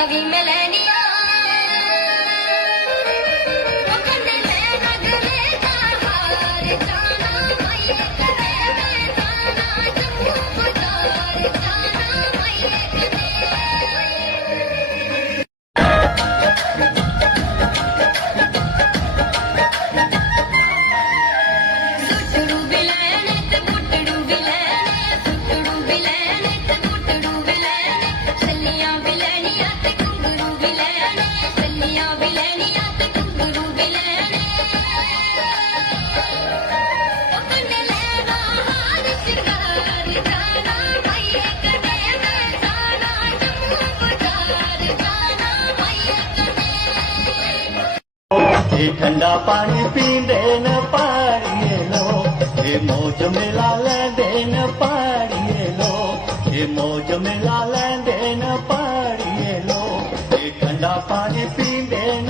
नवी Melania ठंडा पानी पींदे न पाड़िए लो ये मौज मिला लेंदे न पाड़िए लो ये मौज मिला लेंदे न पाड़िए लो ये ठंडा पानी पींदे न